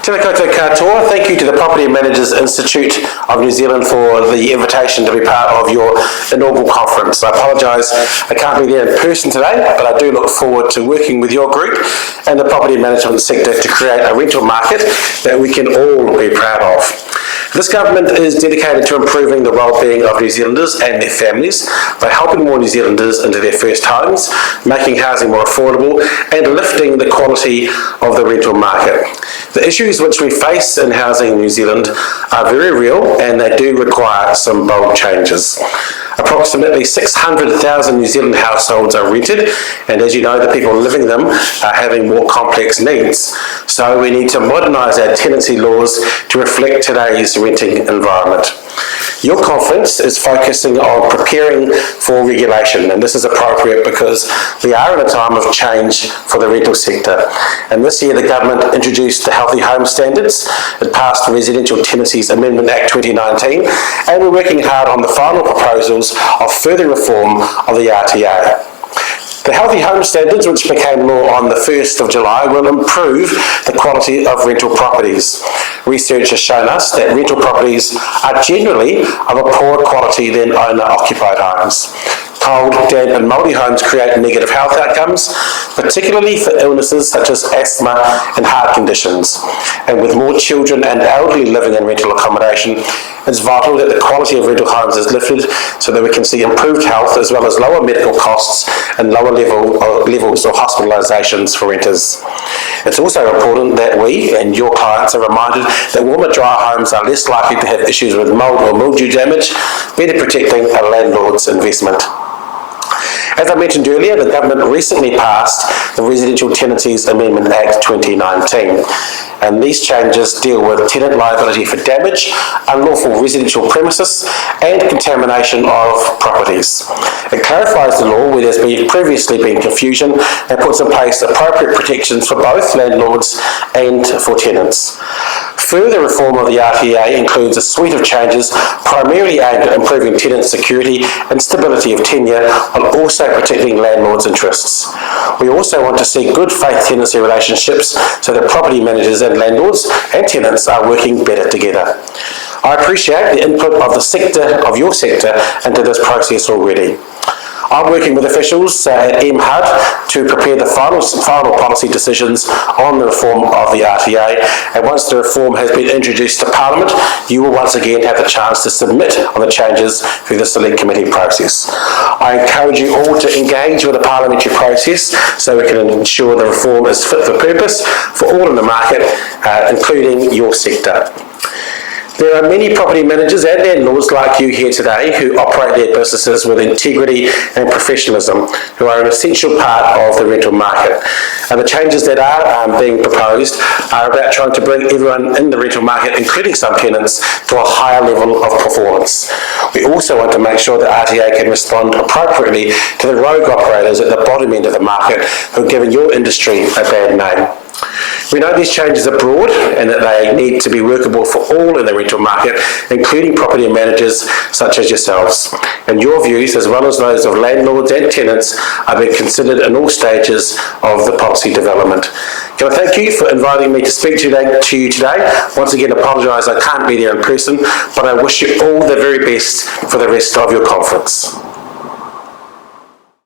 Tēnā koutou katoa. Thank you to the Property Managers Institute of New Zealand for the invitation to be part of your inaugural conference. I apologise I can't be there in person today, but I do look forward to working with your group and the property management sector to create a rental market that we can all be proud of. This government is dedicated to improving the well-being of New Zealanders and their families by helping more New Zealanders into their first homes, making housing more affordable and lifting the quality of the rental market. The issues which we face in housing in New Zealand are very real and they do require some bold changes. Approximately 600,000 New Zealand households are rented, and as you know, the people living them are having more complex needs. So we need to modernise our tenancy laws to reflect today's renting environment. Your conference is focusing on preparing for regulation, and this is appropriate because we are in a time of change for the rental sector. And this year the government introduced the Healthy Home Standards. It passed the Residential Tenancies Amendment Act 2019, and we're working hard on the final proposals of further reform of the RTA. The Healthy Home Standards, which became law on the 1st of July, will improve the quality of rental properties. Research has shown us that rental properties are generally of a poorer quality than owner-occupied homes. Cold, damp and mouldy homes create negative health outcomes, particularly for illnesses such as asthma and heart conditions. And with more children and elderly living in rental accommodation, it's vital that the quality of rental homes is lifted so that we can see improved health as well as lower medical costs and lower levels of hospitalisations for renters. It's also important that we and your clients are reminded that warmer, dry homes are less likely to have issues with mould or mildew damage, better protecting a landlord's investment. As I mentioned earlier, the government recently passed the Residential Tenancies Amendment Act 2019, and these changes deal with tenant liability for damage, unlawful residential premises and contamination of properties. It clarifies the law where there's previously been confusion and puts in place appropriate protections for both landlords and for tenants. Further reform of the RTA includes a suite of changes primarily aimed at improving tenant security and stability of tenure while also protecting landlords' interests. We also want to see good faith tenancy relationships so that property managers and landlords and tenants are working better together. I appreciate the input of the sector, of your sector, into this process already. I'm working with officials at MHUD to prepare the final policy decisions on the reform of the RTA, and once the reform has been introduced to Parliament, you will once again have the chance to submit on the changes through the Select Committee process. I encourage you all to engage with the parliamentary process so we can ensure the reform is fit for purpose for all in the market, including your sector. There are many property managers and landlords like you here today who operate their businesses with integrity and professionalism, who are an essential part of the rental market. And the changes that are being proposed are about trying to bring everyone in the rental market, including some tenants, to a higher level of performance. We also want to make sure that RTA can respond appropriately to the rogue operators at the bottom end of the market who have given your industry a bad name. We know these changes are broad and that they need to be workable for all in the rental market, including property managers such as yourselves. And your views, as well as those of landlords and tenants, are being considered in all stages of the policy development. Can I thank you for inviting me to speak to you today. Once again, apologise I can't be there in person, but I wish you all the very best for the rest of your conference.